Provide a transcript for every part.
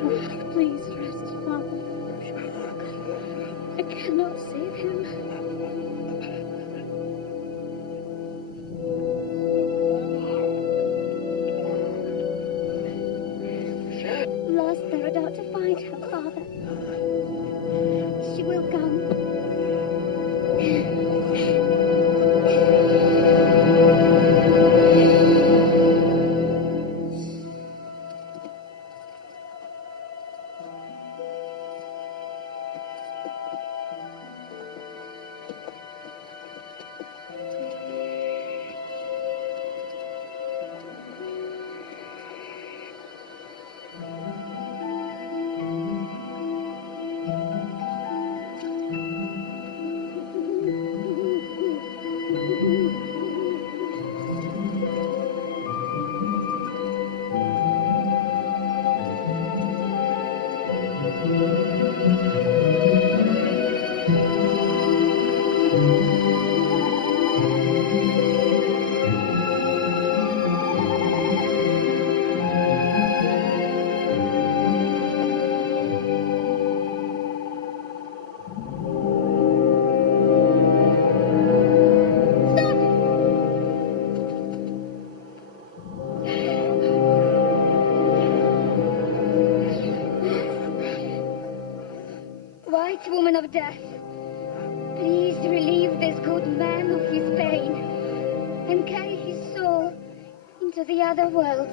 Please rest, Father. I cannot save him. Lost Peridot to find her, Father. She will come. Woman of death, please relieve this good man of his pain and carry his soul into the other world.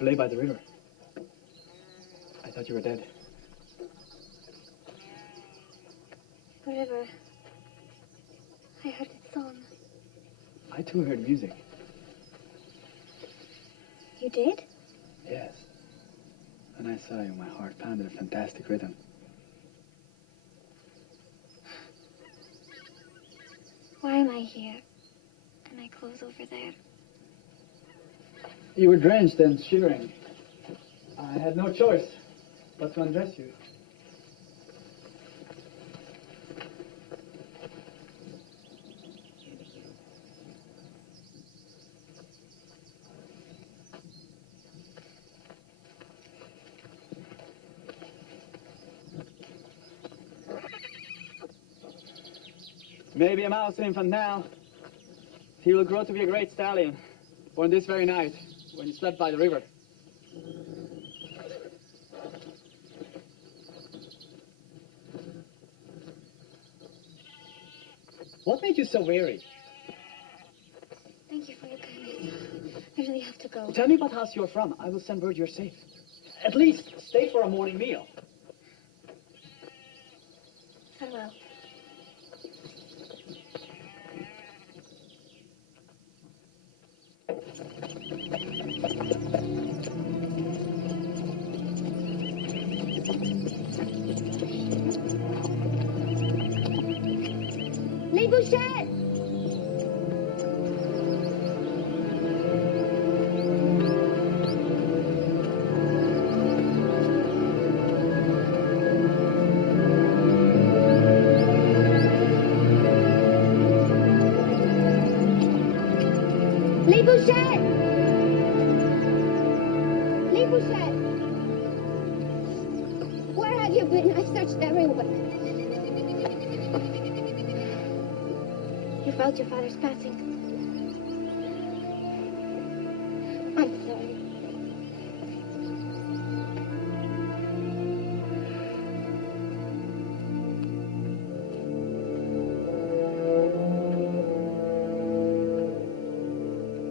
You lay by the river. I thought you were dead. The river. I heard its song. I too heard music. You did? Yes. When I saw you, my heart pounded a fantastic rhythm. Why am I here? And my clothes over there. You were drenched and shivering. I had no choice but to undress you. Maybe a mouse infant now. He will grow to be a great stallion, born this very night, when you slept by the river. What made you so weary? Thank you for your kindness. I really have to go. Tell me what house you're from. I will send word you're safe. At least stay for a morning meal. Farewell. Libuse! Libuse! Libuse! Where have you been? I've searched everywhere. You felt your father's passing. I'm sorry.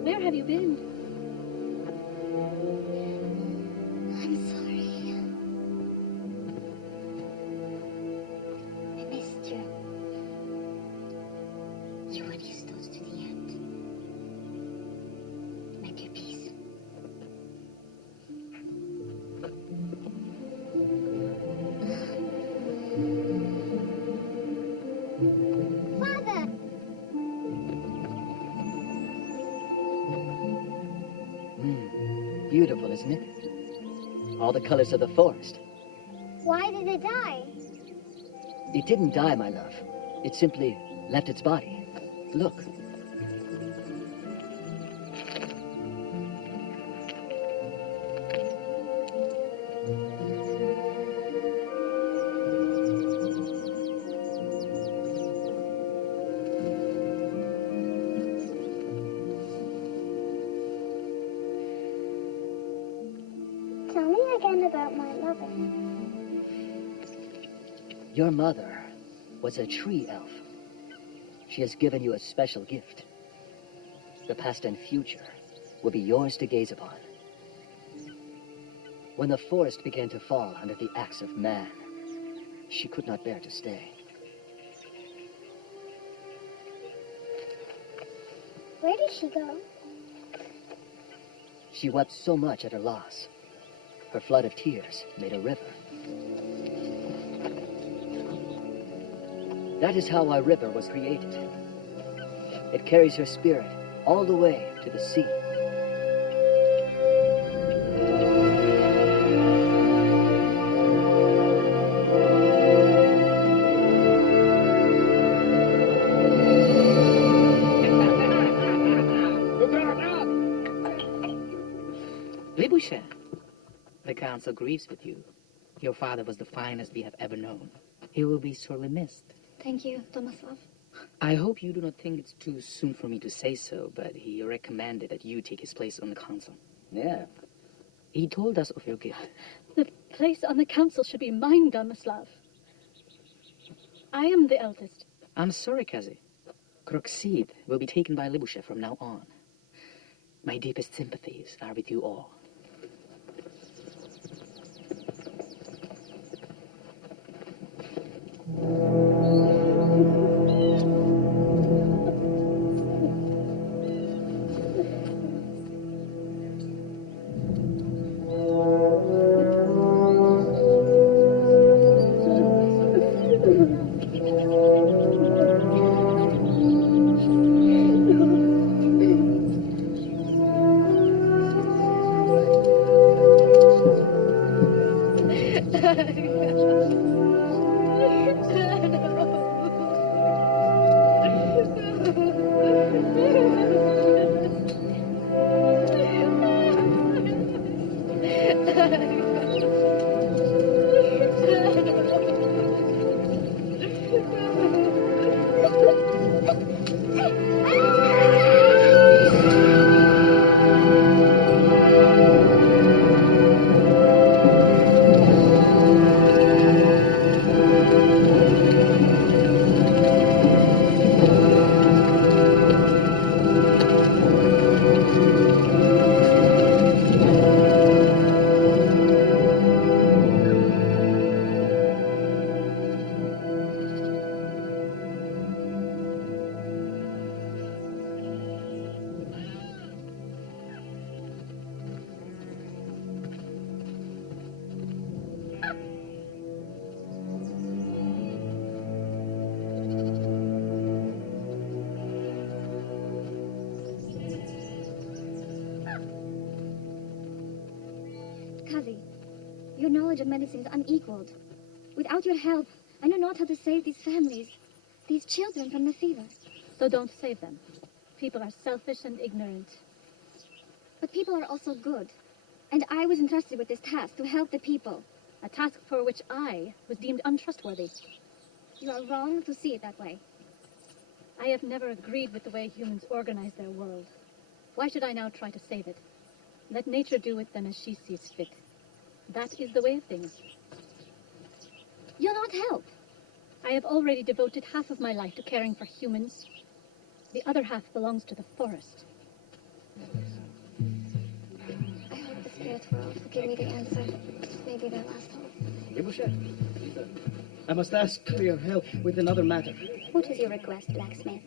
Where have you been? I'm sorry. I missed you. You and you stood to the end. Make your peace. Father! Beautiful, isn't it? All the colors of the forest. Why did it die? It didn't die, my love. It simply left its body. Look. Tell me again about my mother. Your mother was a tree elf. She has given you a special gift. The past and future will be yours to gaze upon. When the forest began to fall under the axe of man, she could not bear to stay. Where did she go? She wept so much at her loss. Her flood of tears made a river. That is how our river was created. It carries her spirit all the way to the sea. Libuse, the council grieves with you. Your father was the finest we have ever known. He will be sorely missed. Thank you, Tomislav. I hope you do not think it's too soon for me to say so, but he recommended that you take his place on the council. Yeah. He told us of your gift. The place on the council should be mine, Domislav. I am the eldest. I'm sorry, Kazi. Kroksid will be taken by Libuse from now on. My deepest sympathies are with you all. Kazi. Your knowledge of medicine is unequaled. Without your help, I know not how to save these families, these children from the fever. So don't save them. People are selfish and ignorant. But people are also good. And I was entrusted with this task to help the people. A task for which I was deemed untrustworthy. You are wrong to see it that way. I have never agreed with the way humans organize their world. Why should I now try to save it? Let nature do with them as she sees fit. That is the way of things. You'll not help. I have already devoted half of my life to caring for humans. The other half belongs to the forest. I hope the spirit world will give me the answer. Maybe their last hope. Libuse, I must ask for your help with another matter. What is your request, blacksmith?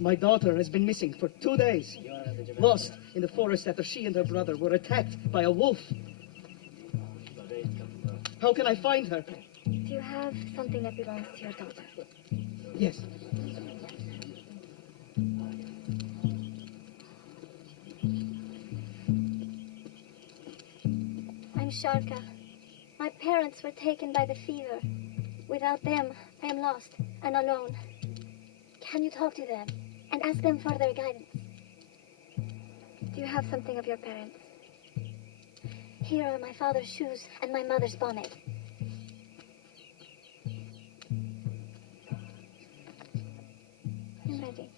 My daughter has been missing for 2 days. Lost in the forest after she and her brother were attacked by a wolf. How can I find her? Do you have something that belongs to your daughter? Yes. I'm Sharka. My parents were taken by the fever. Without them, I am lost and alone. Can you talk to them and ask them for their guidance? Do you have something of your parents? Here are my father's shoes and my mother's bonnet. I'm ready.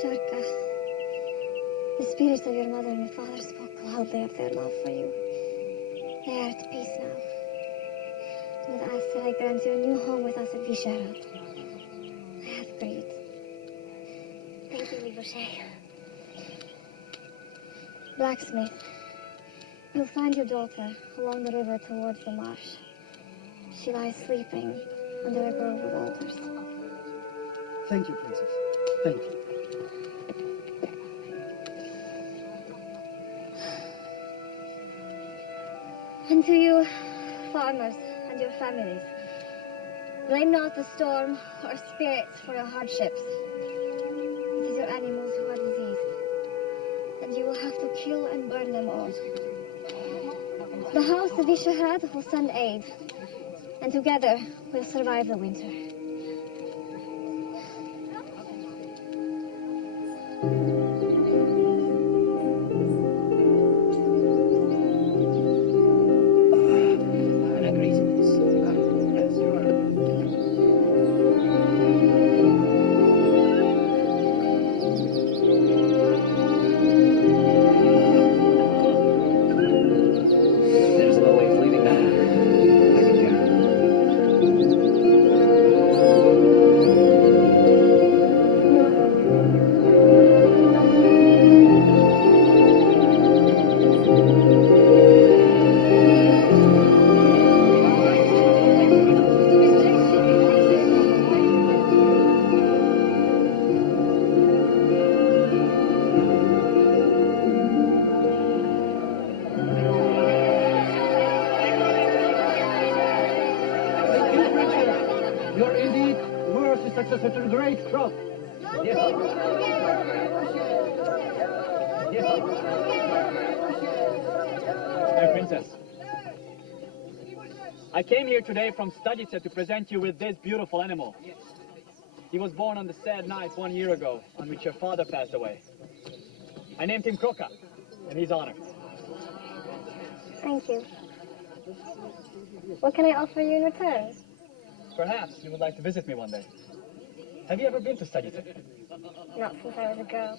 Sharka, the spirits of your mother and your father spoke loudly of their love for you. They are at peace now. And ask that I grant you a new home with us at Visharad. I have agreed. Thank you, Libuse. Blacksmith, you'll find your daughter along the river towards the marsh. She lies sleeping under a grove of alders. Thank you, Princess. Thank you. And to you, farmers and your families, blame not the storm or spirits for your hardships. It is your animals who are diseased, and you will have to kill and burn them all. The house of Visharad will send aid, and together we'll survive the winter. There's no way of leaving that. I can carry it. such a great crop. Dear Princess, I came here today from Stadice to present you with this beautiful animal. He was born on the sad night 1 year ago on which your father passed away. I named him Kroka, in his honor. Thank you. What can I offer you in return? Perhaps you would like to visit me one day. Have you ever been to Stadice? Not since I was a girl.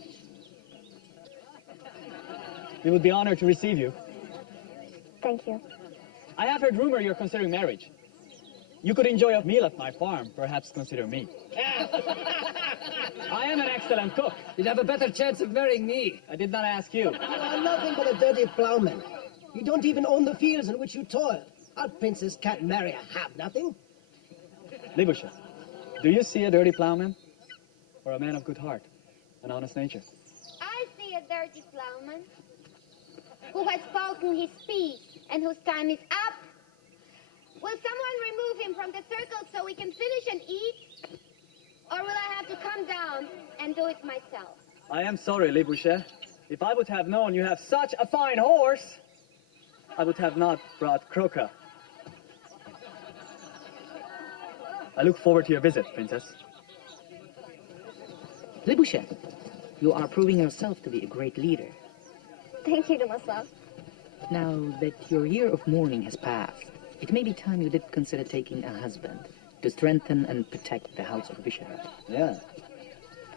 We would be honored to receive you. Thank you. I have heard rumor you're considering marriage. You could enjoy a meal at my farm, perhaps consider me. I am an excellent cook. You'd have a better chance of marrying me. I did not ask you. You are nothing but a dirty plowman. You don't even own the fields in which you toil. Our princess can't marry a have-nothing. Libuse, do you see a dirty plowman? Or a man of good heart, an honest nature? I see a dirty plowman who has spoken his piece and whose time is up. Will someone remove him from the circle so we can finish and eat? Or will I have to come down and do it myself? I am sorry, Libuse. If I would have known you have such a fine horse, I would have not brought Kroka. I look forward to your visit, Princess. Libuse, you are proving yourself to be a great leader. Thank you, Dumaslav. Now that your year of mourning has passed, it may be time you did consider taking a husband to strengthen and protect the house of Visha. Yeah,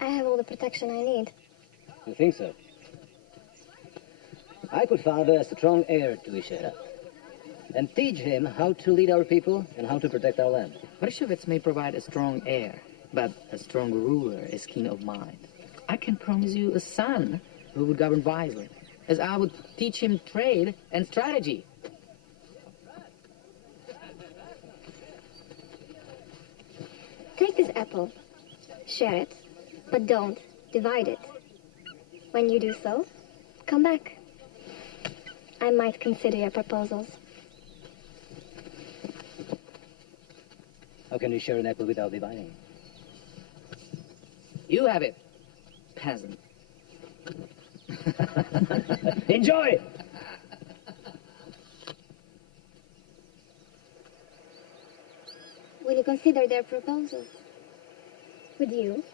I have all the protection I need. you think so? I could father a strong heir to Ishera and teach him how to lead our people and how to protect our land. Vrshevets may provide a strong heir, but a strong ruler is keen of mind. I can promise you a son who would govern wisely, as I would teach him trade and strategy. Take this apple. Share it, but don't divide it. When you do so, come back. I might consider your proposals. How can we share an apple without dividing? You have it, peasant. Enjoy! Will you consider their proposals? Would you?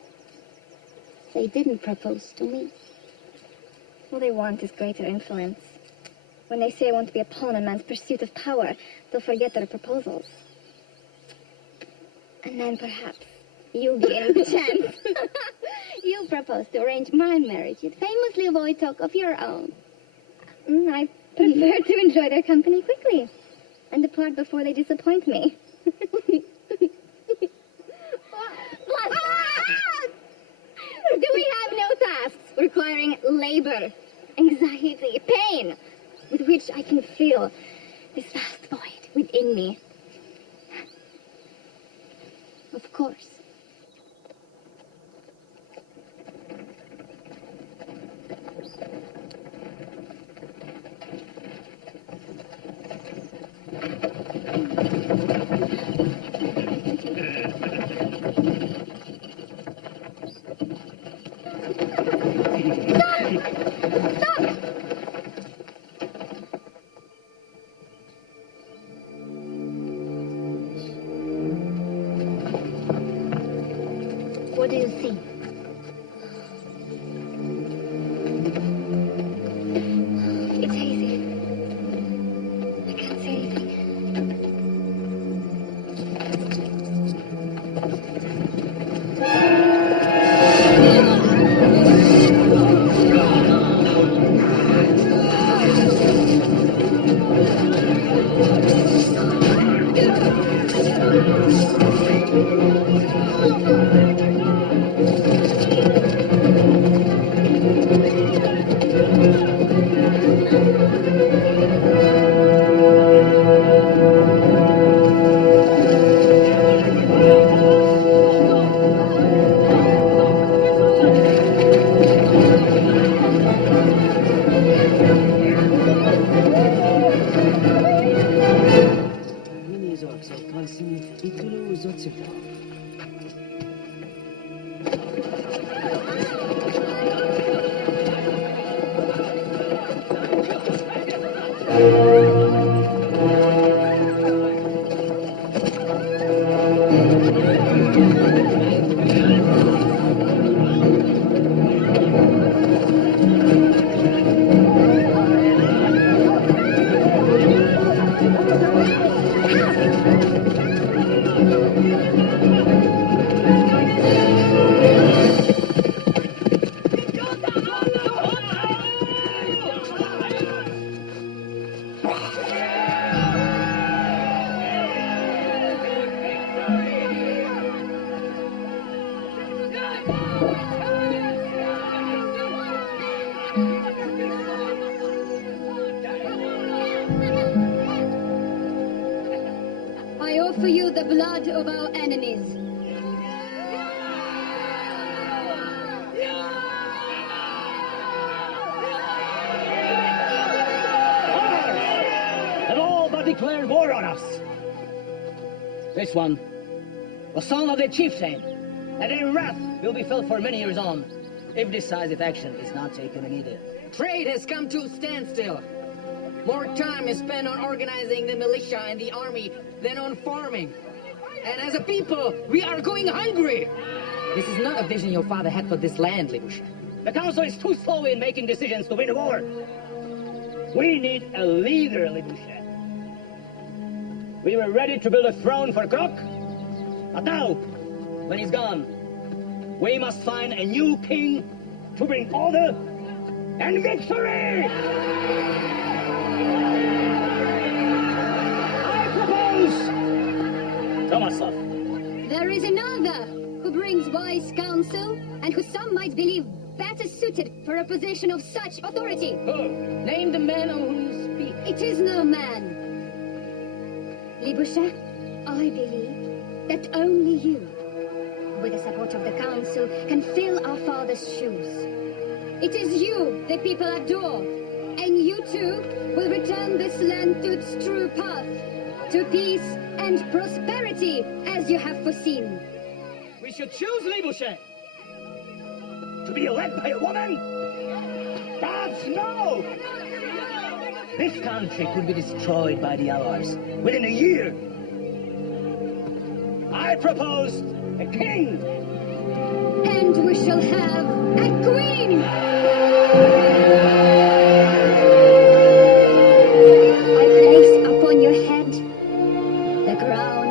They didn't propose to me. All they want is greater influence. When they say I want to be a pawn in man's pursuit of power, they'll forget their proposals. And then perhaps you'll be in the chance. You propose to arrange my marriage. You'd famously avoid talk of your own. I prefer to enjoy their company quickly and depart before they disappoint me. Do we have no tasks requiring labor, anxiety, pain, with which I can fill this vast void within me? Of course. What do you see? It's hazy. I can't see anything. I offer you the blood of our enemies. Have all but declared war on us. This one was son of the chieftain, and in wrath will be felt for many years on, if decisive action is not taken immediately. Trade has come to a standstill. More time is spent on organizing the militia and the army than on farming. And as a people, we are going hungry. This is not a vision your father had for this land, Libuse. The council is too slow in making decisions to win a war. We need a leader, Libuse. We were ready to build a throne for Krok, but now, when he's gone, we must find a new king to bring order and victory! I propose Tomaslav. There is another who brings wise counsel and who some might believe better suited for a position of such authority. Who? Name the man of whom you speak. It is no man. Libuse, I believe that only you, with the support of the council, can fill our father's shoes. It is you the people adore, and you too will return this land to its true path, to peace and prosperity, as you have foreseen. We should choose Libuse. To be led by a woman? Gods, no! This country could be destroyed by the Allies within a year. I propose a king. And we shall have a queen! I place upon your head the crown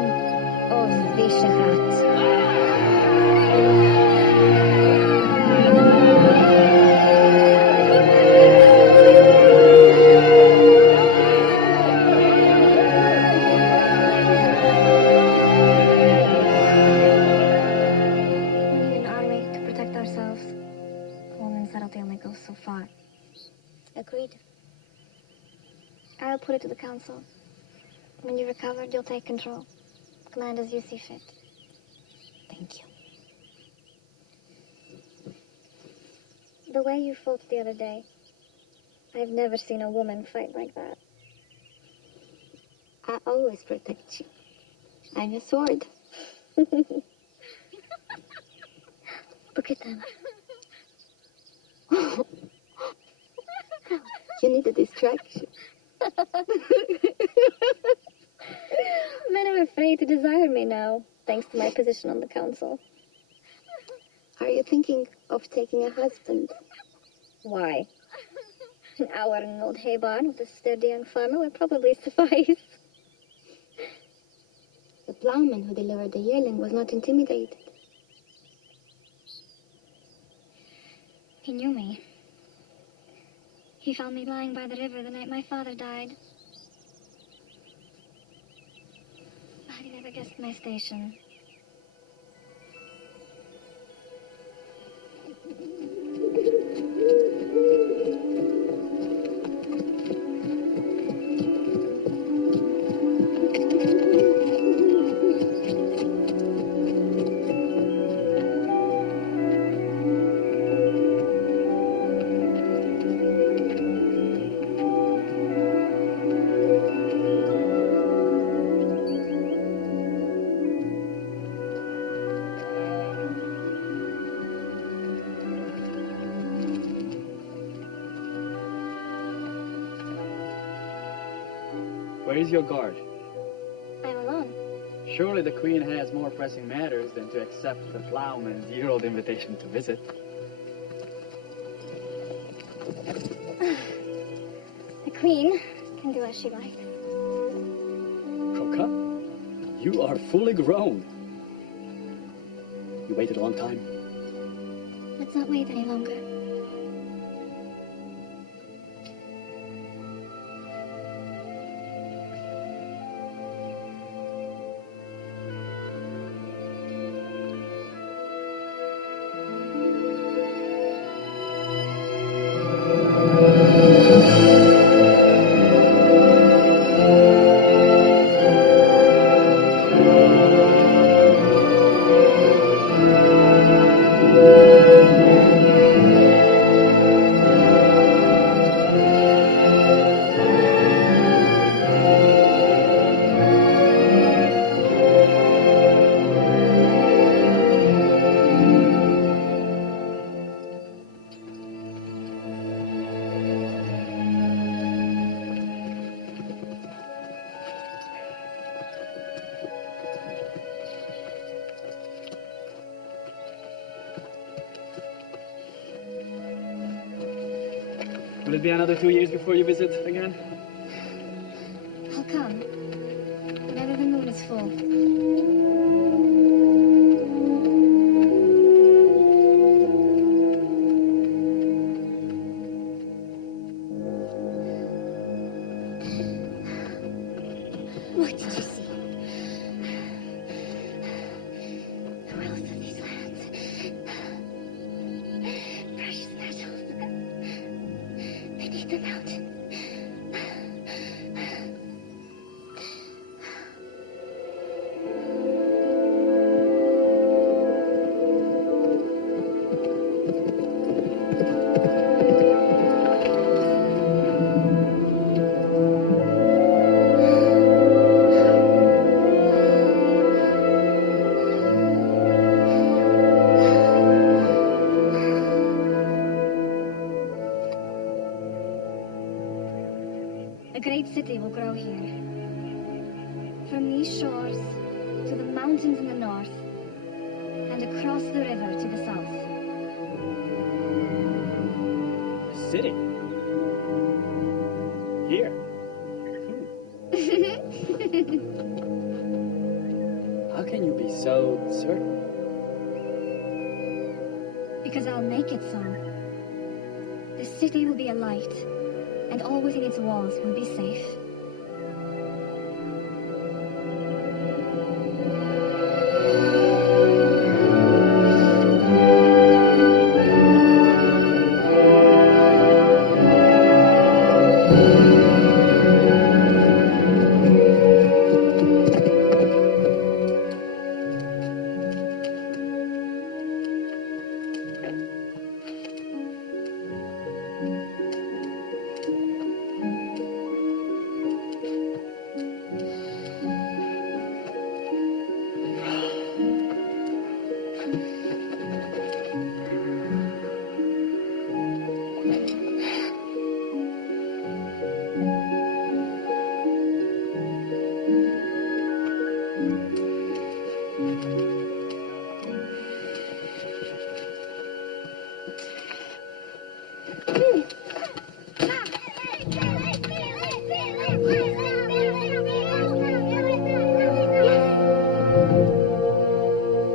of Vishahat. So far. Agreed. I'll put it to the council. When you're recovered, you'll take control. Command as you see fit. Thank you. The way you fought the other day, I've never seen a woman fight like that. I always protect you. I'm a sword. Look at them. You need a distraction. Men are afraid to desire me now, thanks to my position on the council. Are you thinking of taking a husband? Why? An hour in an old hay barn with a sturdy young farmer would probably suffice. The plowman who delivered the yearling was not intimidated. He knew me. He found me lying by the river the night my father died. But he never guessed my station. Where is your guard? I'm alone. Surely the queen has more pressing matters than to accept the plowman's year-old invitation to visit. The queen can do as she likes. Kroka, you are fully grown. You waited a long time. Let's not wait any longer. Will it be another 2 years before you visit again? I'll come. Whenever the moon is full. What did you see? The wealth of these lands. Precious metals. Beneath the mountain. A great city will grow here. From these shores to the mountains in the north and across the river to the south. A city? Here? How can you be so certain? Because I'll make it so. The city will be a light, and all within its walls will be safe.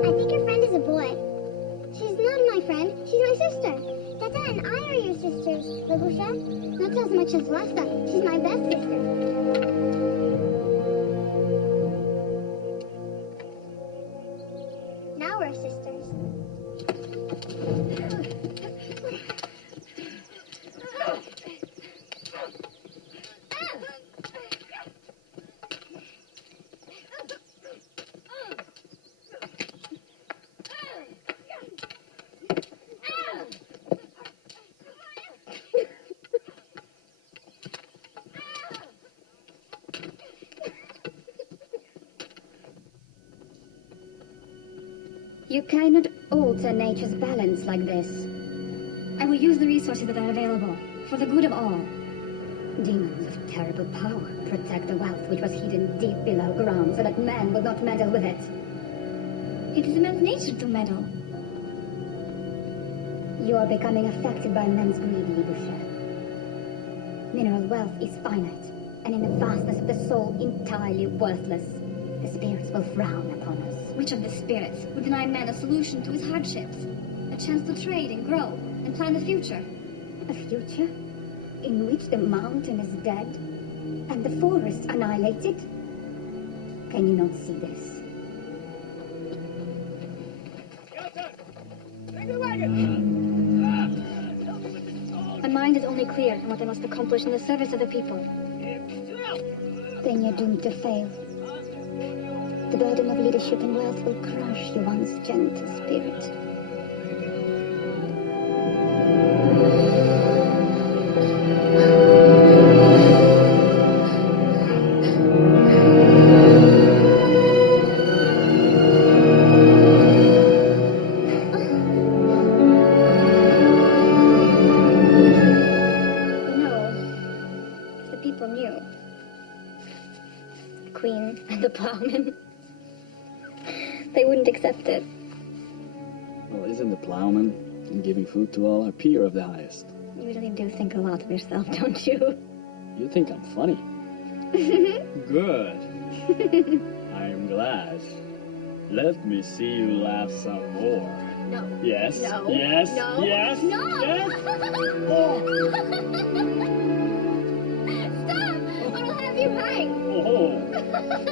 I think your friend is a boy. She's not my friend. She's my sister. Dada and I are your sisters, Libuse. Not as much as Lasta. She's my best sister. Now we're sisters. You cannot alter nature's balance like this. I will use the resources that are available, for the good of all. Demons of terrible power protect the wealth which was hidden deep below ground so that man would not meddle with it. It is man's nature to meddle. You are becoming affected by men's greed, Libuse. Mineral wealth is finite, and in the vastness of the soul entirely worthless. The spirits will frown upon us. Which of the spirits would deny man a solution to his hardships? A chance to trade and grow and plan the future? A future in which the mountain is dead and the forest annihilated? Can you not see this? My mind is only clear on what I must accomplish in the service of the people. Then you're doomed to fail. The burden of leadership and wealth will crush your once gentle spirit. The plowman. They wouldn't accept it. Well, isn't the plowman and giving food to all a peer of the highest? You really do think a lot of yourself, don't you? You think I'm funny? Good. I'm glad. Let me see you laugh some more. No. Yes. No. Yes. No. Yes. No. Yes. Stop! Or I'll have you hang. Oh. Stop!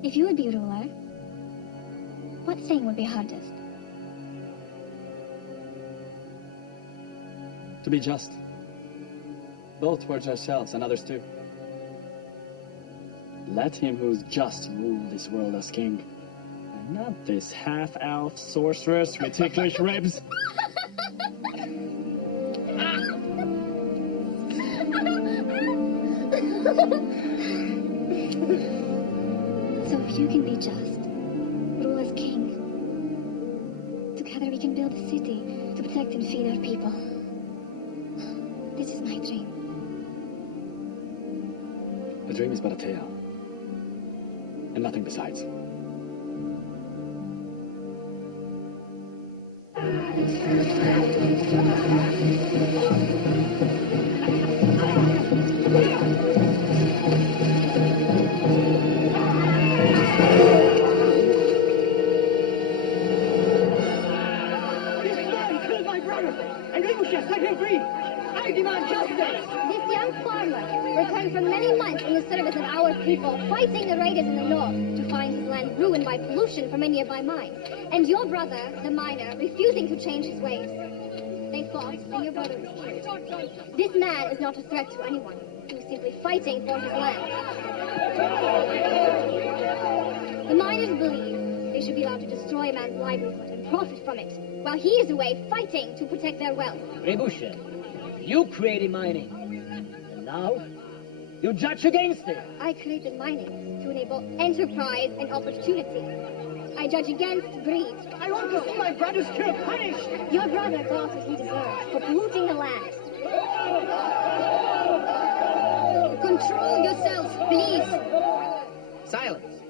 If you would be ruler, what thing would be hardest? To be just. Both towards ourselves and others too. Let him who's just rule this world as king. And not this half-elf sorceress with ticklish ribs. So if you can be just, rule as king, together we can build a city to protect and feed our people. This is my dream. A dream is but a tale. And nothing besides. And Libuse, set him free! I demand justice! This young farmer returned from many months in the service of our people, fighting the raiders in the north to find his land ruined by pollution from a nearby mine. And your brother, the miner, refusing to change his ways. They fought, and your brother was killed. This man is not a threat to anyone. He was simply fighting for his land. The miners believe they should be allowed to destroy a man's livelihood and profit from it, while he is away fighting to protect their wealth. Libuse, you created mining. And now, you judge against it. I created mining to enable enterprise and opportunity. I judge against greed. I want to see my brother's killed punished! Your brother got what he deserved for polluting the land. Control yourself, please. Silence.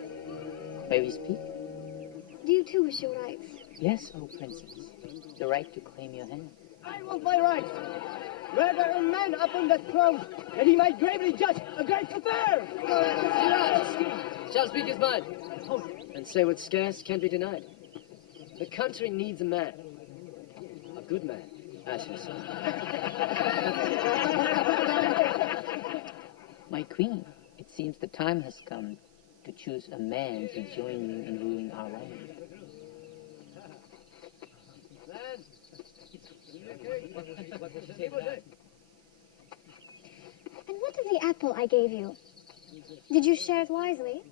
May we speak? Do you too wish your rights? Yes, O princess. The right to claim your hand. I want my rights! Rather a man upon that throne, that he might gravely judge a great affair! Shall speak his mind, and say what's scarce can't be denied. The country needs a man. A good man, as yourself. My queen, it seems the time has come to choose a man to join you in ruling our land. And what of the apple I gave you? Did you share it wisely?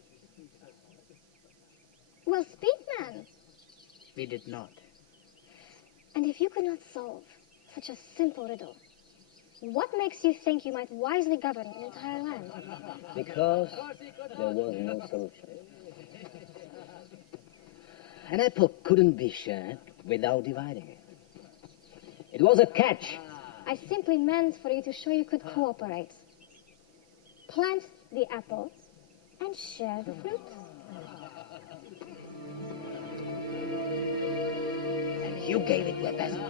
Well, speak, man. We did not. And if you could not solve such a simple riddle, what makes you think you might wisely govern an entire land? Because there was no solution. An apple couldn't be shared without dividing it. It was a catch. I simply meant for you to show you could cooperate. Plant the apple and share the fruit. And you gave it to a peasant.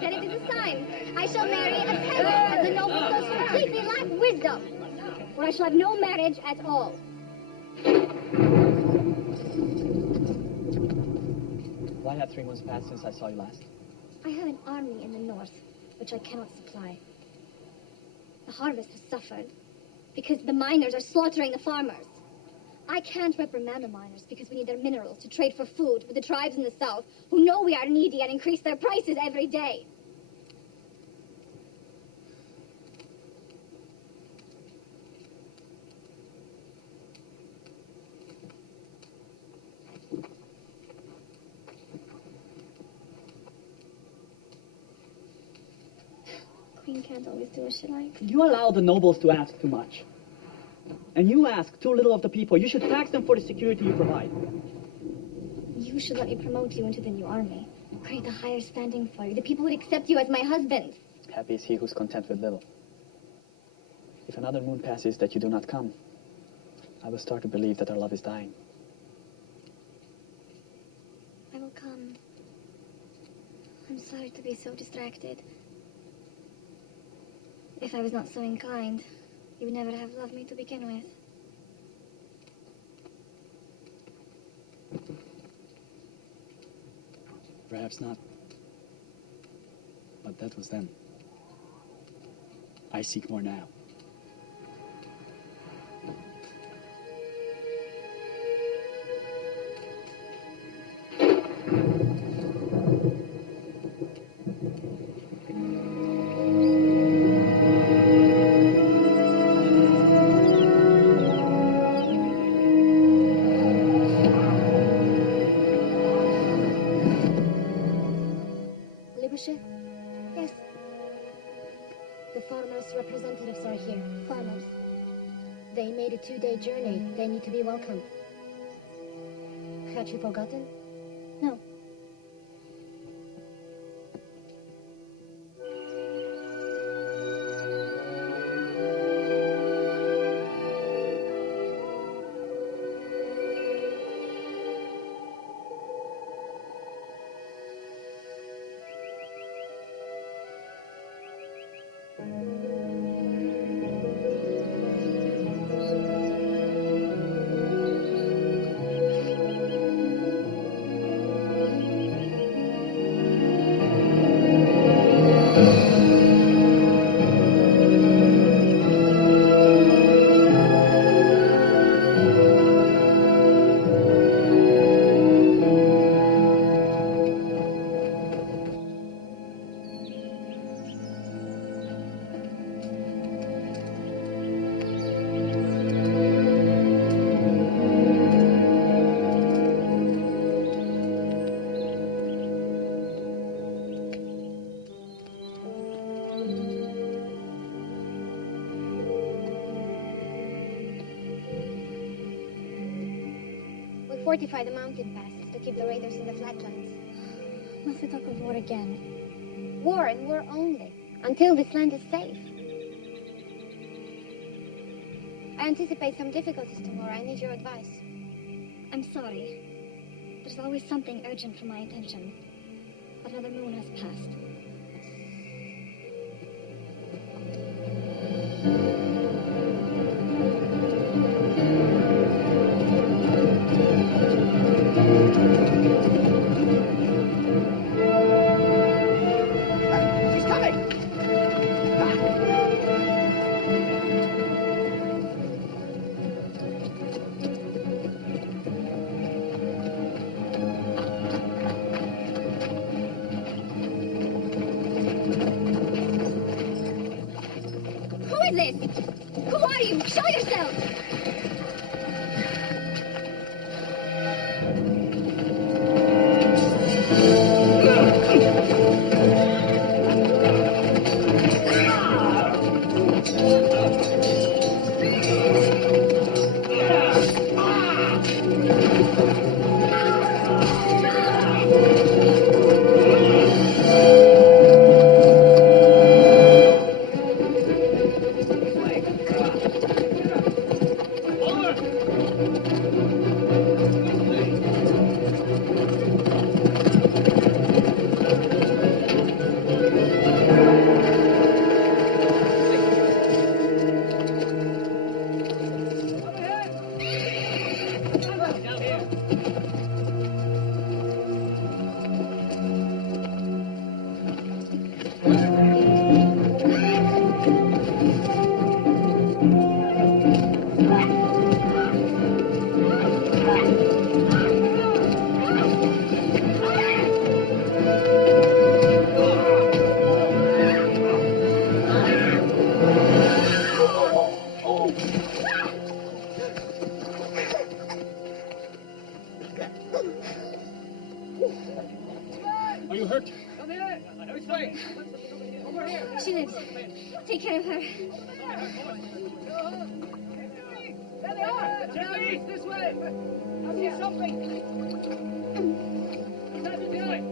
Then it is a sign. I shall marry a peasant, as the noble souls completely lack wisdom. Or I shall have no marriage at all. Why have 3 months passed since I saw you last? I have an army in the north, which I cannot supply. The harvest has suffered because the miners are slaughtering the farmers. I can't reprimand the miners because we need their minerals to trade for food with the tribes in the south who know we are needy and increase their prices every day. Queen can't always do as she likes. You allow the nobles to ask too much. And you ask too little of the people. You should tax them for the security you provide. You should let me promote you into the new army. Create a higher standing for you. The people would accept you as my husband. Happy is he who's content with little. If another moon passes that you do not come, I will start to believe that our love is dying. I will come. I'm sorry to be so distracted. If I was not so inclined, you would never have loved me to begin with. Perhaps not. But that was then. I seek more now. Libuse? Yes. The farmers' representatives are here. Farmers. They made a 2-day journey. They need to be welcomed. Had you forgotten? No. Fortify the mountain passes to keep the raiders in the flatlands. Must we talk of war again? War and war only, until this land is safe. I anticipate some difficulties tomorrow. I need your advice. I'm sorry. There's always something urgent for my attention. But another moon has passed. Who are you? Show yourself! Are you hurt? Come here. This way. Over here. She lives. Take care of her. There they are. Jelly, this way. I see something. What's happening to it?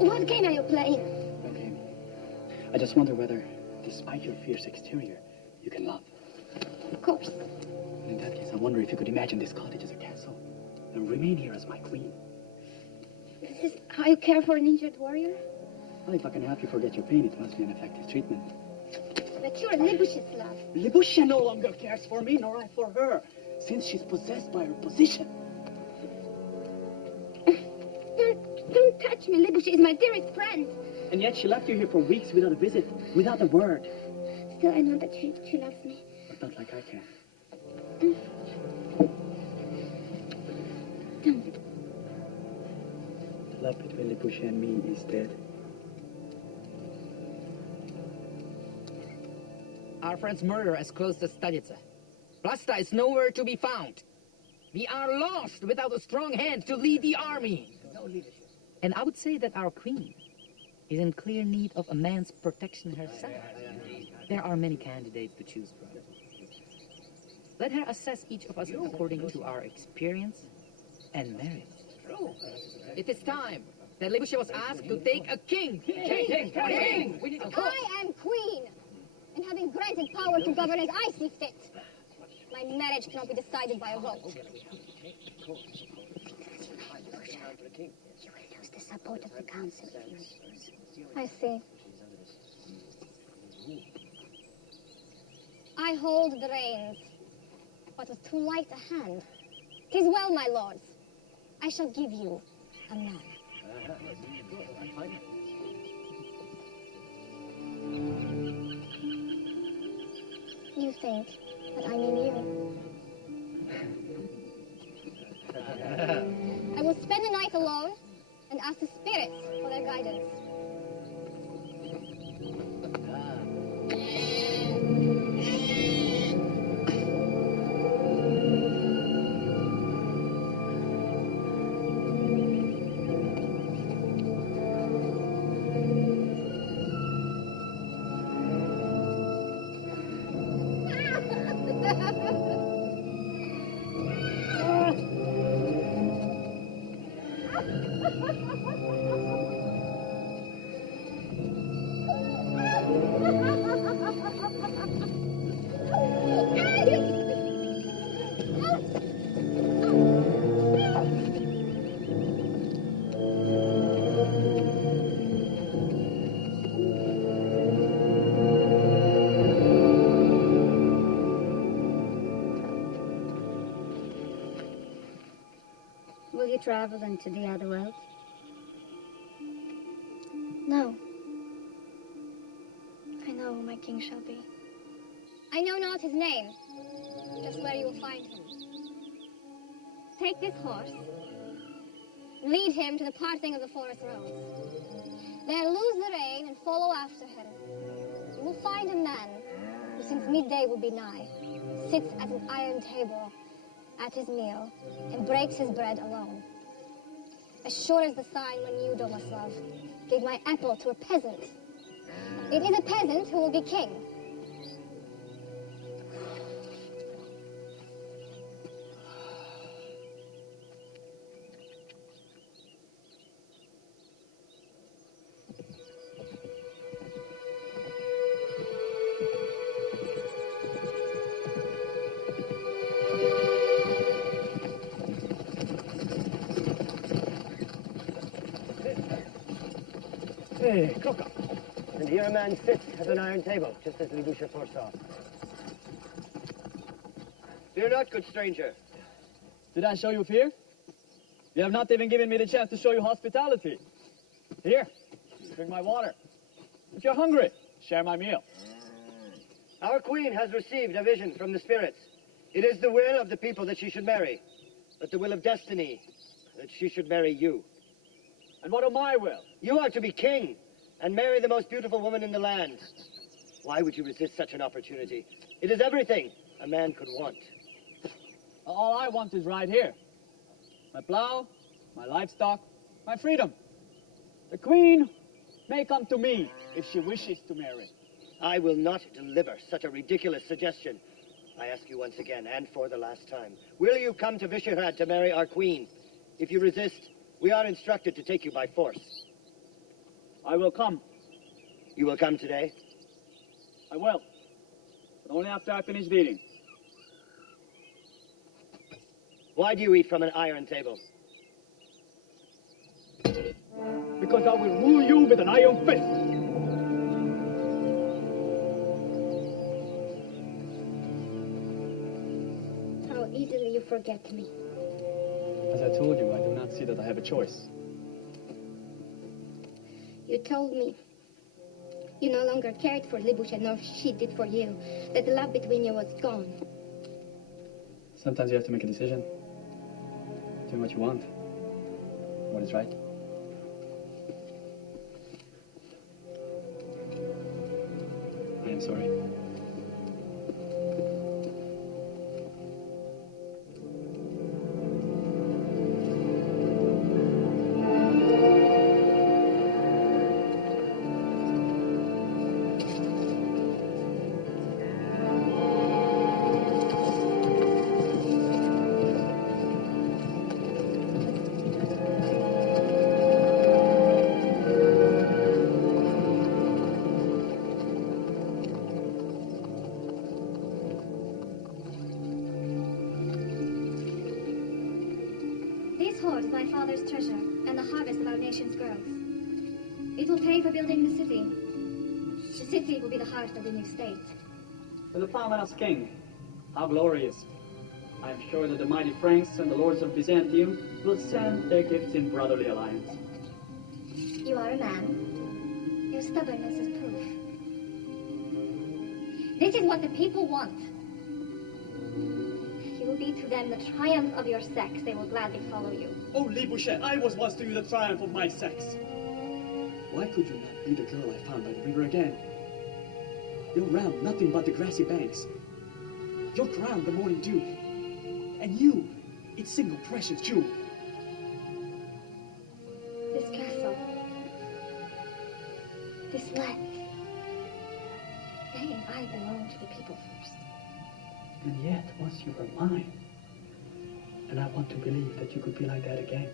What game are you playing? Okay. I just wonder whether, despite your fierce exterior, you can love. Of course. In that case, I wonder if you could imagine this cottage as a castle and remain here as my queen. This is how you care for an injured warrior? Well, if I can help you forget your pain, it must be an effective treatment. But you're Libuse's love. Libuse no longer cares for me, nor I for her, since she's possessed by her position. Don't touch me. Libuse is my dearest friend. And yet she left you here for weeks without a visit, without a word. Still, I know that she loves me. But not like I can. Don't. The love between Libuse and me is dead. Our friend's murderer has closed the Stadice. Vlasta is nowhere to be found. We are lost without a strong hand to lead the army. No leadership. And I would say that our queen is in clear need of a man's protection herself. There are many candidates to choose from. Let her assess each of us according to our experience and merit. True. It is time that Libuse was asked to take a king. King! We need a I am queen, and having granted power to govern as I see fit, my marriage cannot be decided by a vote. You will lose the support of the council if you refuse. I see. I hold the reins, but with too light a hand. 'Tis well, my lords. I shall give you a man. You think that I mean you. I will spend the night alone and ask the spirits for their guidance. Will you travel into the other world? No. I know who my king shall be. I know not his name, just where you will find him. Take this horse, lead him to the parting of the forest roads. There lose the rein and follow after him. You will find a man who, since midday will be nigh, sits at an iron table at his meal and breaks his bread alone. As sure as the sign when you, Domaslav, gave my apple to a peasant, It is a peasant who will be king. Hey, Kroka. And here a man sits at an iron table, just as Libuse foresaw. Fear not, good stranger. Did I show you fear? You have not even given me the chance to show you hospitality. Here, drink my water. If you're hungry, share my meal. Our queen has received a vision from the spirits. It is the will of the people that she should marry, but the will of destiny that she should marry you. And what of my will? You are to be king and marry the most beautiful woman in the land. Why would you resist such an opportunity? It is everything a man could want. All I want is right here. My plow, my livestock, my freedom. The queen may come to me if she wishes to marry. I will not deliver such a ridiculous suggestion. I ask you once again, and for the last time, will you come to Visherad to marry our queen? If you resist, we are instructed to take you by force. I will come. You will come today? I will. But only after I finish eating. Why do you eat from an iron table? Because I will rule you with an iron fist. How easily you forget me. As I told you, I do not see that I have a choice. You told me you no longer cared for Libuse nor she did for you, that the love between you was gone. Sometimes you have to make a decision. Doing what you want. What is right. I am sorry. This hoard is my father's treasure and the harvest of our nation's girls. It will pay for building the city. The city will be the heart of the new state. With the plowman as king, how glorious. I am sure that the mighty Franks and the lords of Byzantium will send their gifts in brotherly alliance. You are a man. Your stubbornness is proof. This is what the people want. You will be to them the triumph of your sex. They will gladly follow you. Oh, Libuse, I was once to you the triumph of my sex. Why could you not be the girl I found by the river again? Your realm, nothing but the grassy banks. Your crown, the morning dew. And you, its single precious jewel. This castle, this land, they and I belong to the people first. And yet, once you were mine, and I want to believe that you could be like that again.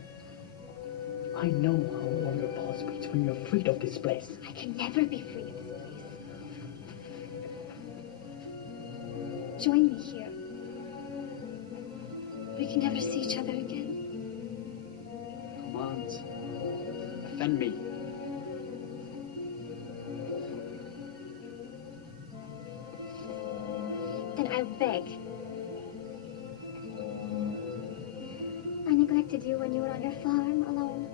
I know how long your pulse beats when you're freed of this place. I can never be free of this place. Join me here. We can never see each other again. Commands. Offend me. Then I beg. I neglected you when you were on your farm alone.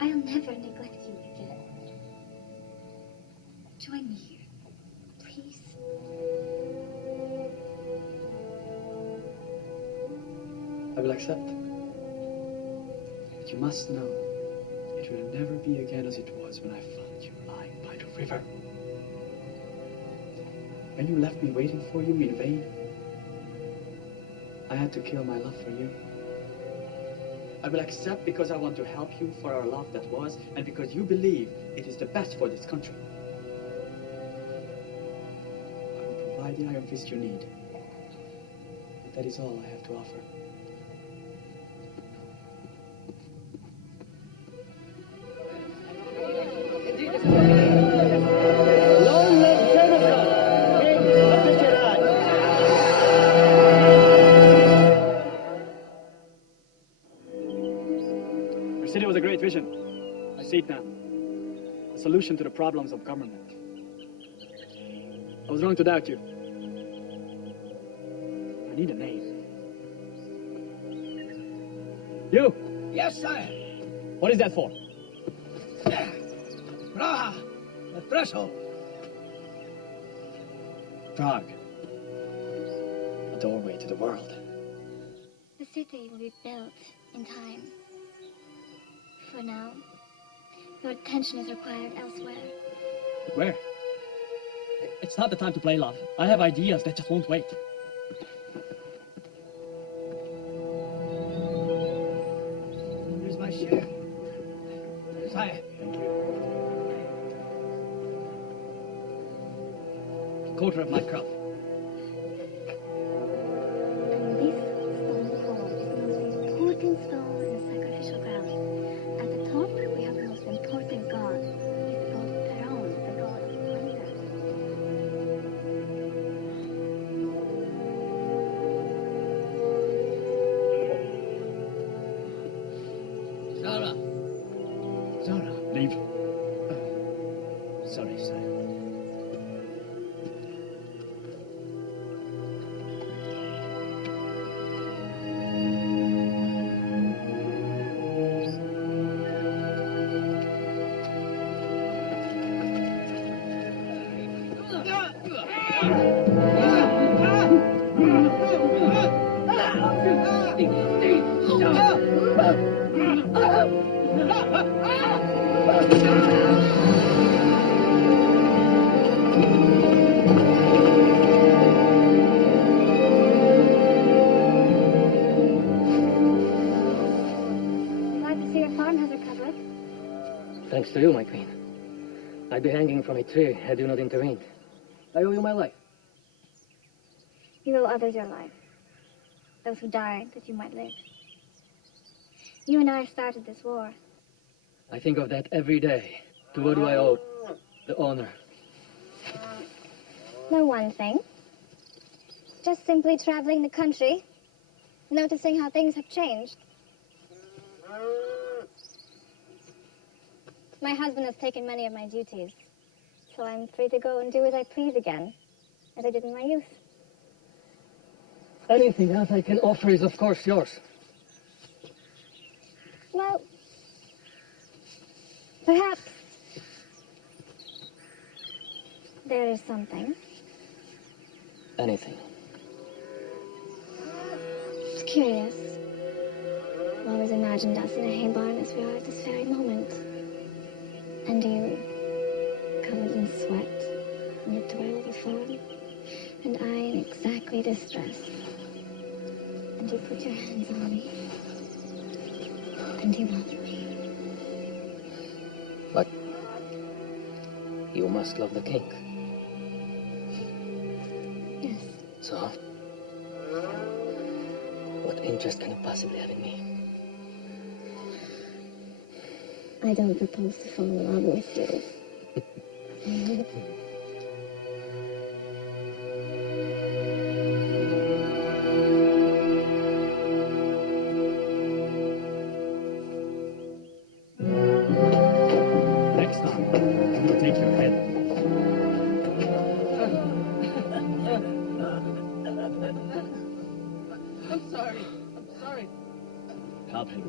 I'll never neglect you again. Join me here, please. I will accept. But you must know, it will never be again as it was when I found you lying by the river. When you left me waiting for you in vain, I had to kill my love for you. I will accept because I want to help you for our love that was, and because you believe it is the best for this country. I will provide the iron fist you need. But that is all I have to offer. Long live Czech, King of the Czech. Your city was a great vision. I see it now. A solution to the problems of government. I was wrong to doubt you. I need a name. You! Yes, sire. What is that for? Praha, the threshold. Prague. A doorway to the world. The city will be built in time. For now, your attention is required elsewhere. Where? It's not the time to play love. I have ideas that just won't wait. Here's my share. Sire. Thank you. A quarter of my crop. And this stone floor is the most important stone in the sacrificial ground. At the top, we have the most important god. He's called Pagan, the god of thunder. Zara. Zara, leave. Sorry, sire. Glad to see your farm has recovered. Thanks to you, my queen. I'd be hanging from a tree had you not intervened. I owe you my life. You owe others your life. Those who died that you might live. You and I started this war. I think of that every day. To what do I owe the honor? No one thing. Just simply traveling the country, noticing how things have changed. My husband has taken many of my duties, so I'm free to go and do as I please again, as I did in my youth. Anything else I can offer is, of course, yours. Well, perhaps there is something. Anything. It's curious. I've always imagined us in a hay barn as we are at this very moment. And you, covered in sweat, in the toil of the farm, and I in exactly this dress. And you put your hands on me, and you loved me. But you must love the king. Yes. So, what interest can you possibly have in me? I don't propose to fall in love with you. Next time, I will take your head. I'm sorry. I'm sorry. Help him.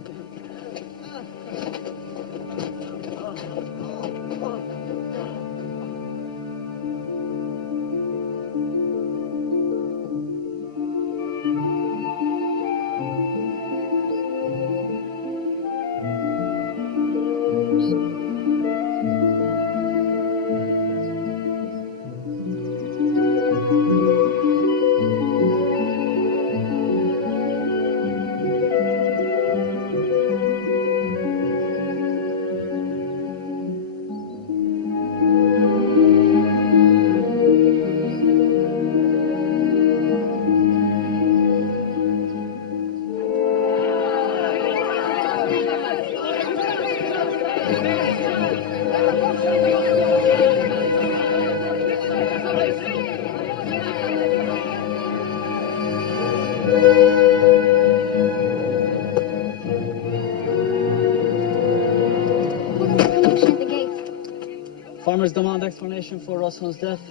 farmers demand explanation for Roson's death.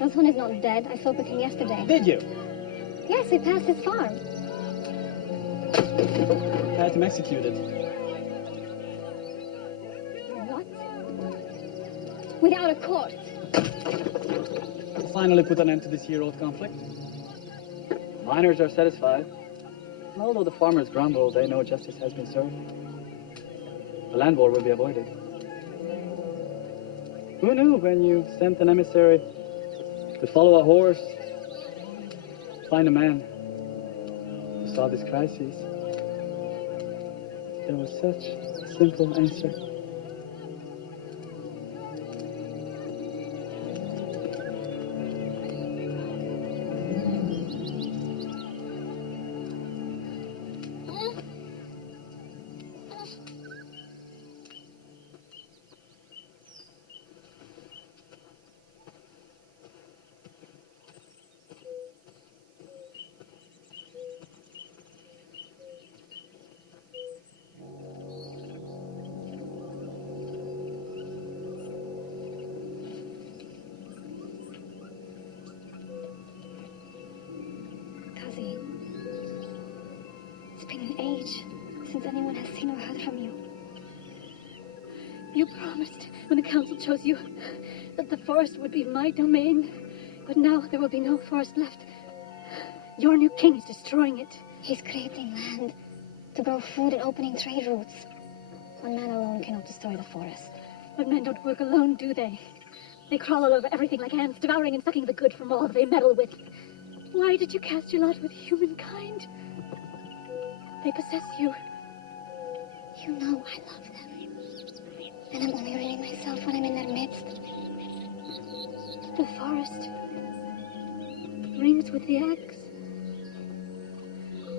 Roson is not dead. I spoke with him yesterday. Did you? Yes, he passed his farm. I had him executed. What? Without a court? We'll finally put an end to this year-old conflict. Miners are satisfied. And although the farmers grumble, they know justice has been served. The land war will be avoided. Who knew when you sent an emissary to follow a horse, find a man who saw this crisis? There was such a simple answer. It's been an age since anyone has seen or heard from you. You promised when the council chose you that the forest would be my domain. But now there will be no forest left. Your new king is destroying it. He's creating land to grow food and opening trade routes. One man alone cannot destroy the forest. But men don't work alone, do they? They crawl all over everything like ants, devouring and sucking the good from all they meddle with. Why did you cast your lot with humankind? They possess you. You know I love them. And I'm only really myself when I'm in their midst. The forest rings with the eggs.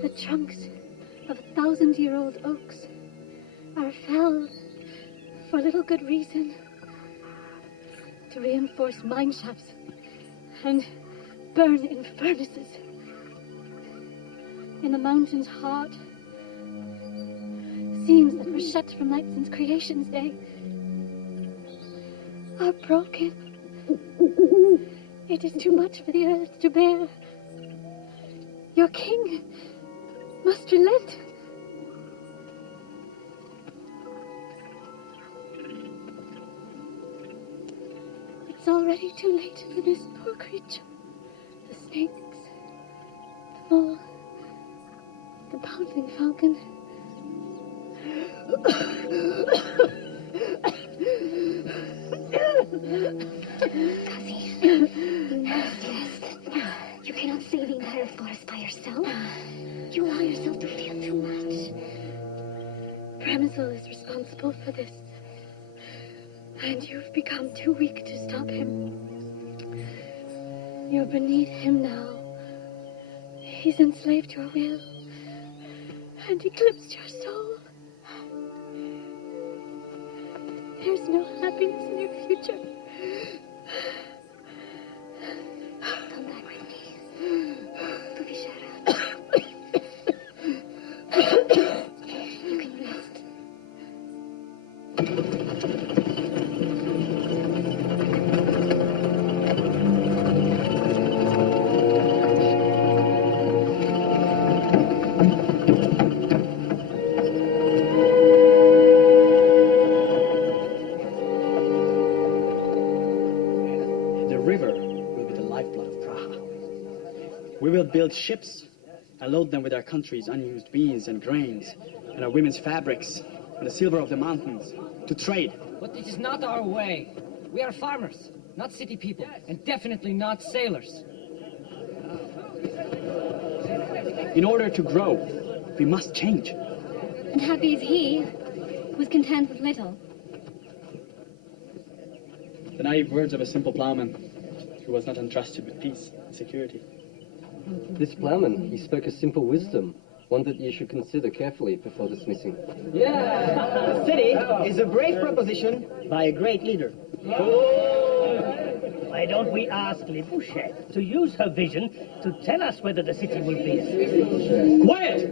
The trunks of 1,000-year-old oaks are felled for little good reason. To reinforce mine shafts and burn in furnaces. In the mountain's heart, seams that were shut from light since creation's day are broken. It is too much for the earth to bear. Your king must relent. It's already too late for this poor creature. The snakes, the mole, the bouncing falcon. Cassie, you must rest. You cannot see the entire forest by yourself. You allow yourself to feel too much. Bremzel is responsible for this. And you've become too weak to stop him. You're beneath him now. He's enslaved your will and eclipsed your soul. There's no happiness in your future. Come back with me. To be sure. You can rest. We will build ships and load them with our country's unused beans and grains, and our women's fabrics, and the silver of the mountains, to trade. But this is not our way. We are farmers, not city people, and definitely not sailors. In order to grow, we must change. And happy is he, who was content with little. The naive words of a simple plowman who was not entrusted with peace and security. This plowman, he spoke a simple wisdom, one that you should consider carefully before dismissing. Yeah, the city is a brave proposition by a great leader. Why don't we ask Libuse to use her vision to tell us whether the city will be? Quiet!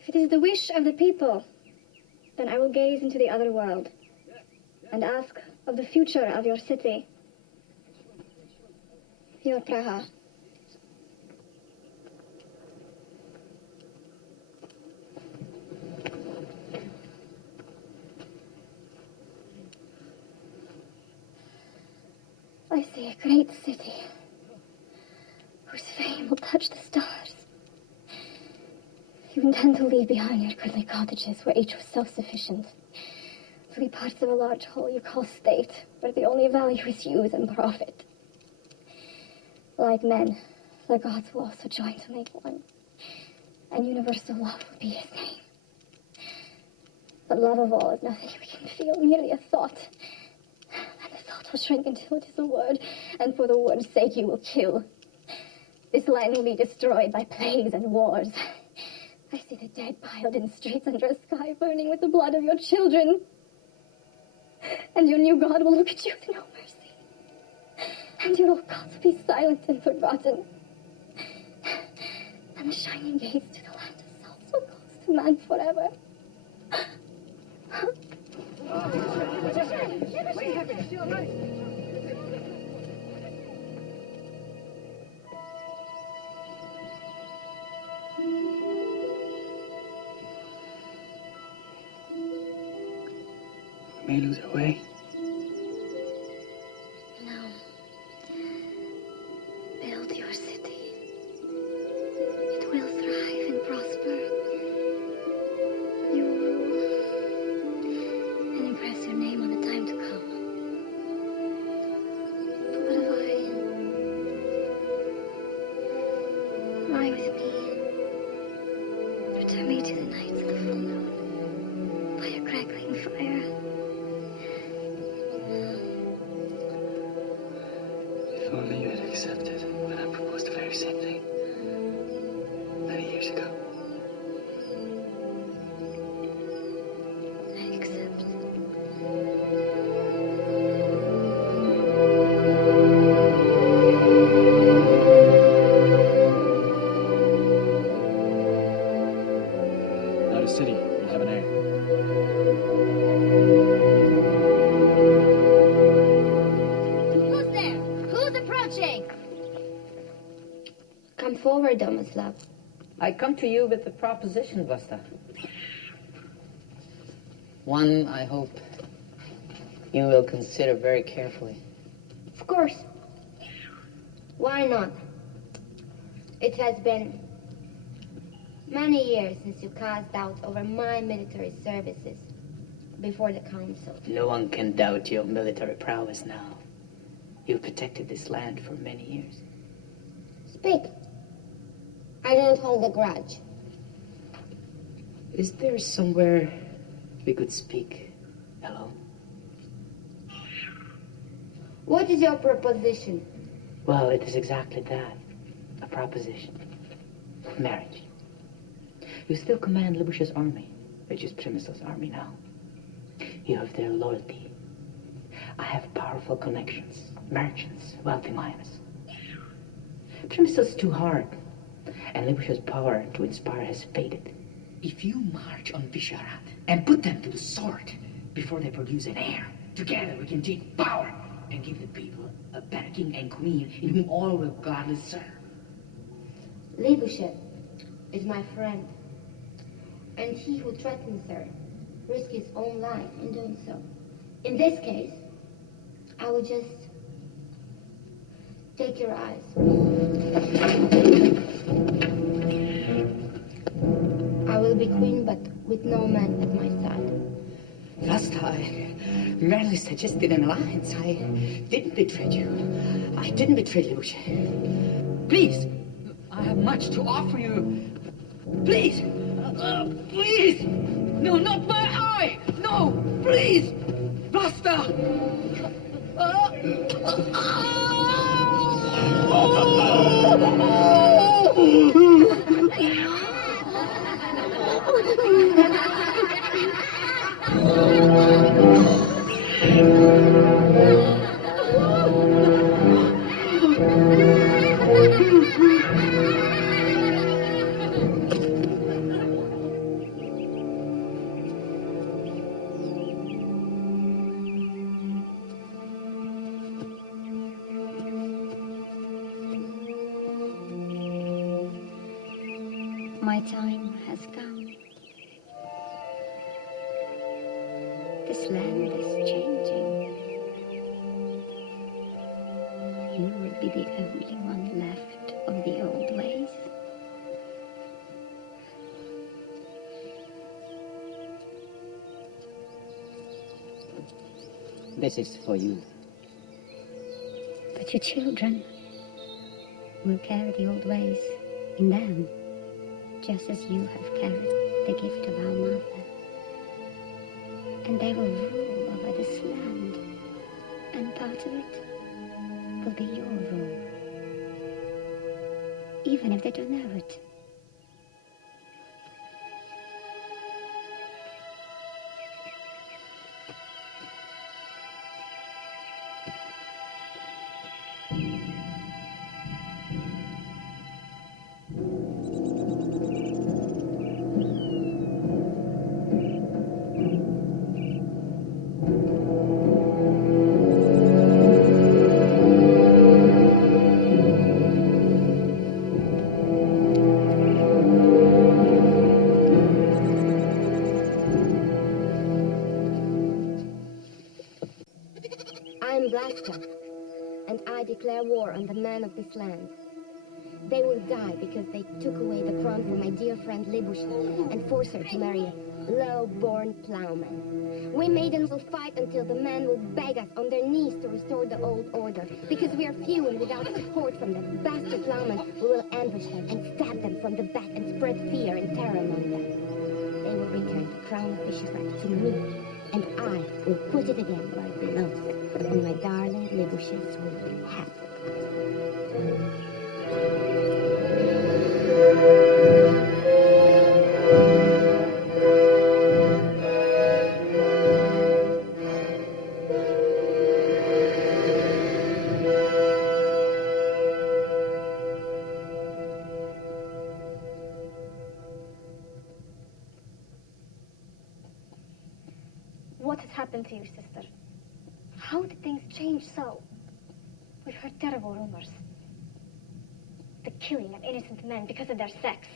If it is the wish of the people, then I will gaze into the other world and ask of the future of your city, your Praha. I see a great city whose fame will touch the stars. You intend to leave behind your goodly cottages where each was self-sufficient, to be parts of a large whole you call state, where the only value is use and profit. Like men, the gods will also join to make one, and universal love will be his name. But love of all is nothing we can feel, merely a thought. And the thought will shrink until it is a word, and for the word's sake you will kill. This land will be destroyed by plagues and wars. I see the dead piled in streets under a sky burning with the blood of your children. And your new God will look at you with no mercy. And your old gods will be silent and forgotten. And the shining gates to the land of souls will close to man forever. We may lose our way. No. Build your city. It will thrive and prosper. You will rule and impress your name on the time to come. But what if I... Lie with me. Return me to the nights of the full moon by a crackling fire. If only you had accepted when I proposed the very same thing many years ago. I accept. Now the city, we have an air. Who's there? Who's approaching? Come forward, Domislav. I come to you with a proposition, Vlasta. One I hope you will consider very carefully. Of course. Why not? It has been many years since you cast doubt over my military services before the council. No one can doubt your military prowess now. You've protected this land for many years. Speak. I don't hold a grudge. Is there somewhere we could speak alone? What is your proposition? Well, it is exactly that. A proposition. Marriage. You still command Libuse's army, which is Przemysł's army now. You have their loyalty. I have powerful connections, merchants, wealthy miners. Przemysł's too hard, and Libuse's power to inspire has faded. If you march on Visharat and put them to the sword before they produce an heir, together we can take power and give the people a better king and queen in whom all will gladly serve. Libuse is my friend, and he who threatens her risks his own life in doing so. In this case, I will just take your eyes. I will be queen, but with no man at my side. Last I merely suggested an alliance. I didn't betray you. I didn't betray Libuse. Please, I have much to offer you. Please, please. No, not my eye. No, please. Basta. My time has come. This land is changing. You will be the only one left of the old ways. This is for you. But your children will carry the old ways in them, just as you have carried the gift of our mother. And they will rule over this land, and part of it will be your rule, even if they don't know it. I'm Vlasta, and I declare war on the men of this land. They will die because they took away the crown from my dear friend Libuse and forced her to marry a low-born plowman. We maidens will fight until the men will beg us on their knees to restore the old order. Because we are few and without support from the bastard plowmen, we will ambush them and stab them from the back and spread fear and terror among them. They will return the crown of Bishopric to me, and I will put it again where it belongs, on my darling Libuse's sweet hat. What has happened to you, sister? How did things change so? We've heard terrible rumors. The killing of innocent men because of their sex.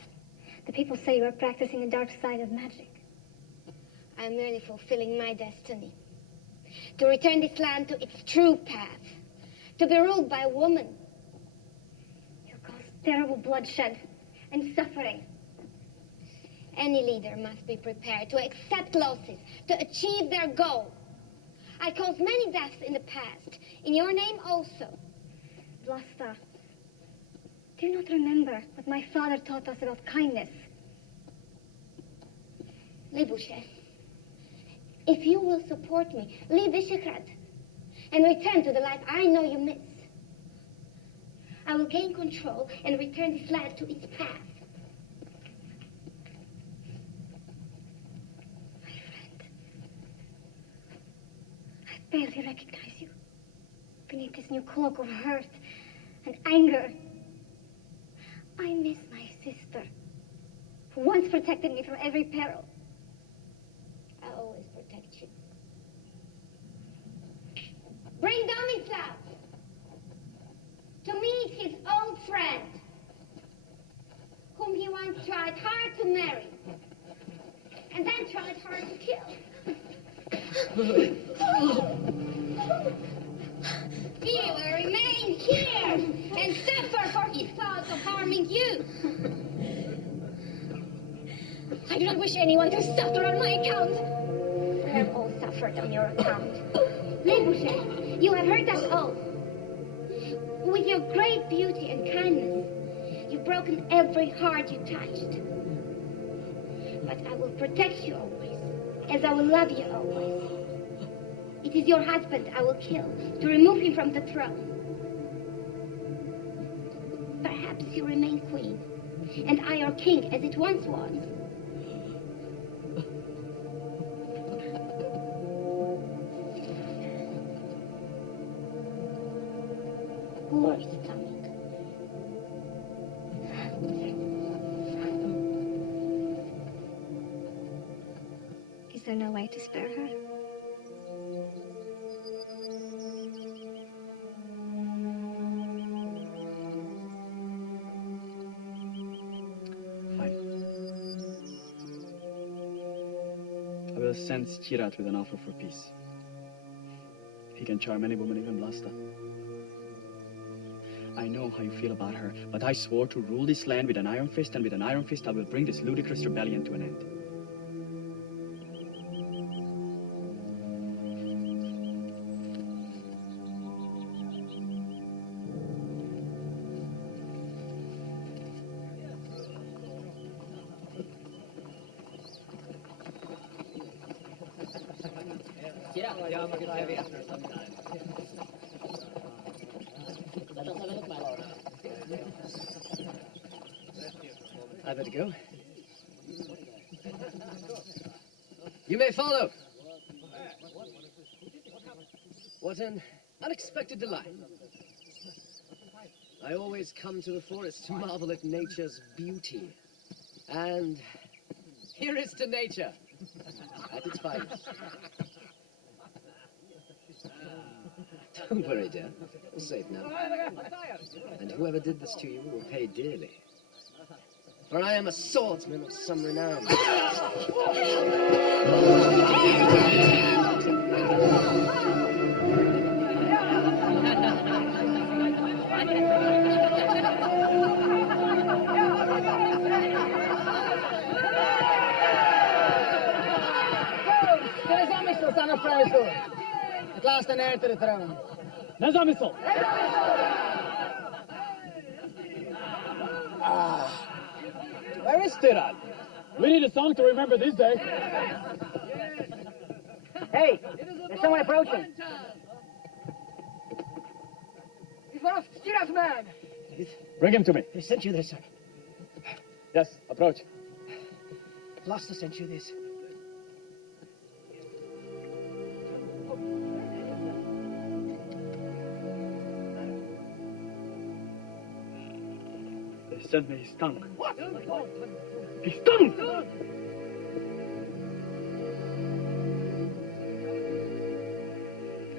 The people say you are practicing the dark side of magic. I'm merely fulfilling my destiny. To return this land to its true path. To be ruled by a woman. You cause terrible bloodshed and suffering. Any leader must be prepared to accept losses, to achieve their goal. I caused many deaths in the past, in your name also. Vlasta, do you not remember what my father taught us about kindness? Libuse, if you will support me, leave Visegrad and return to the life I know you miss. I will gain control and return this land to its path. Barely recognize you beneath this new cloak of hurt and anger. I miss my sister, who once protected me from every peril. I'll always protect you. Bring Domislav to meet his old friend, whom he once tried hard to marry, and then tried hard to kill. He will remain here and suffer for his thoughts of harming you. I do not wish anyone to suffer on my account. We have all suffered on your account. Libuse, you have hurt us all. With your great beauty and kindness, you've broken every heart you touched. But I will protect you always, as I will love you always. It is your husband I will kill, to remove him from the throne. Perhaps you remain queen, and I your king, as it once was. War is coming. Is there no way to spare her? Fine. will send Skirat with an offer for peace. He can charm any woman, even Vlasta. I know how you feel about her, but I swore to rule this land with an iron fist, and with an iron fist I will bring this ludicrous rebellion to an end. I better go. You may follow. What an unexpected delight. I always come to the forest to marvel at nature's beauty. And here is to nature at its finest. Don't worry, dear. We're safe now. And whoever did this to you will pay dearly. For I am a swordsman of some renown. At last an heir to the throne. Nezamisl! Where is Tirad? We need a song to remember this day. Hey, there's someone approaching. He's one of Tirad's men. Bring him to me. They sent you this, sir. Yes, approach. Vlasta sent you this. They sent me his tongue. What? His tongue!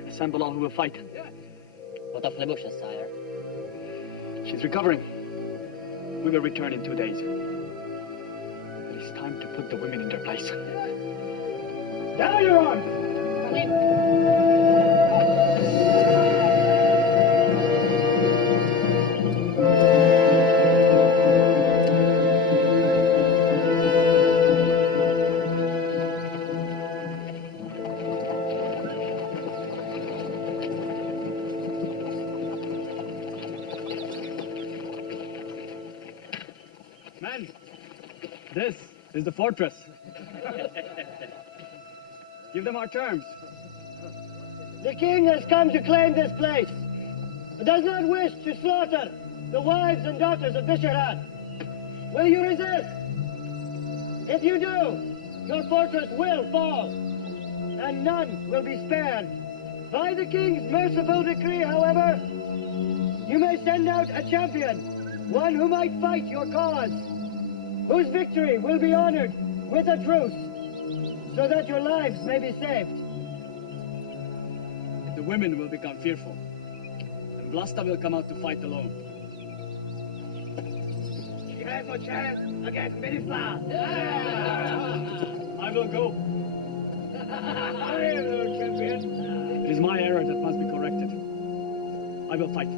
Assemble all who will fight. What of Libuse, sire? She's recovering. We will return in 2 days. It is time to put the women in their place. Gather your arms! Men, this is the fortress. Give them our terms. The king has come to claim this place, but does not wish to slaughter the wives and daughters of Bisharat. Will you resist? If you do, your fortress will fall, and none will be spared. By the king's merciful decree, however, you may send out a champion, one who might fight your cause, whose victory will be honored with a truce, so that your lives may be saved. The women will become fearful, and Vlasta will come out to fight alone. She has no chance against Mirisla. I will go. It is my error that must be corrected. I will fight.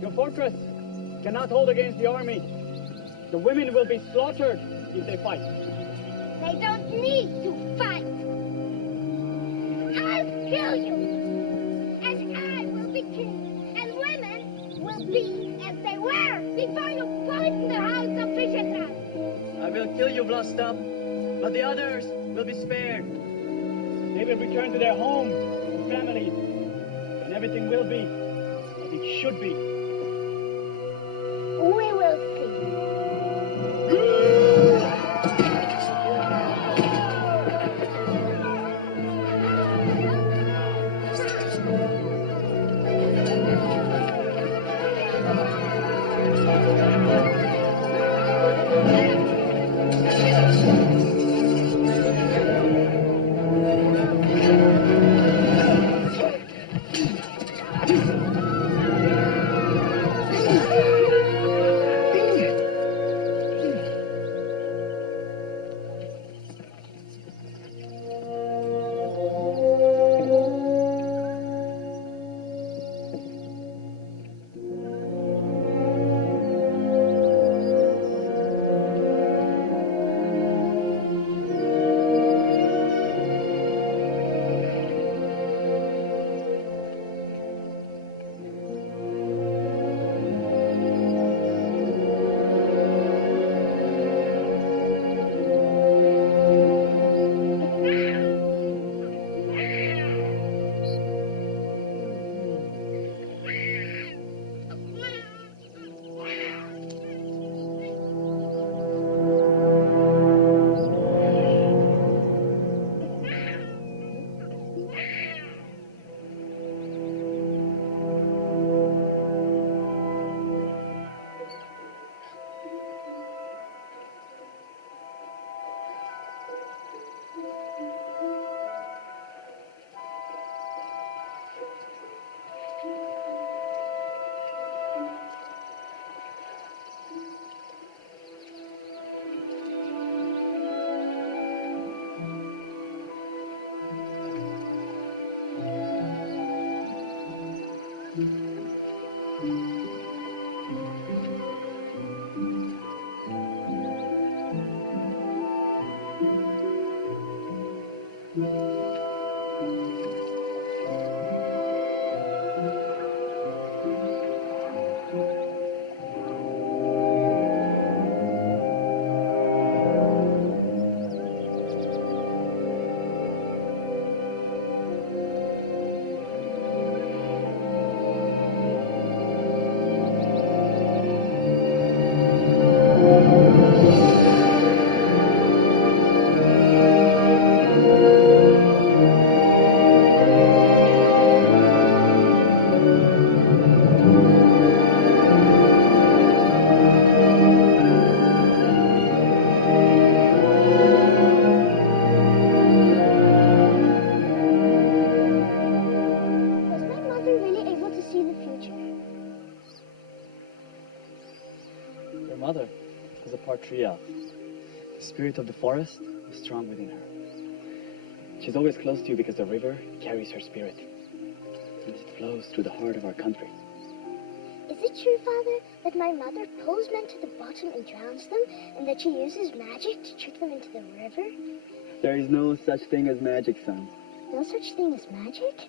Your fortress cannot hold against the army. The women will be slaughtered if they fight. They don't need to fight. I'll kill you. And I will be king. And women will be as they were before you go into the house of Vishatran. I will kill you, Vlasta, but the others will be spared. They will return to their homes and families, and everything will be as it should be. We will see. Was my mother really able to see the future? Your mother is a partria. The spirit of the forest is strong within her. She's always close to you because the river carries her spirit. And it flows through the heart of our country. Is it true, Father, that my mother pulls men to the bottom and drowns them, and that she uses magic to trick them into the river? There is no such thing as magic, son. No such thing as magic?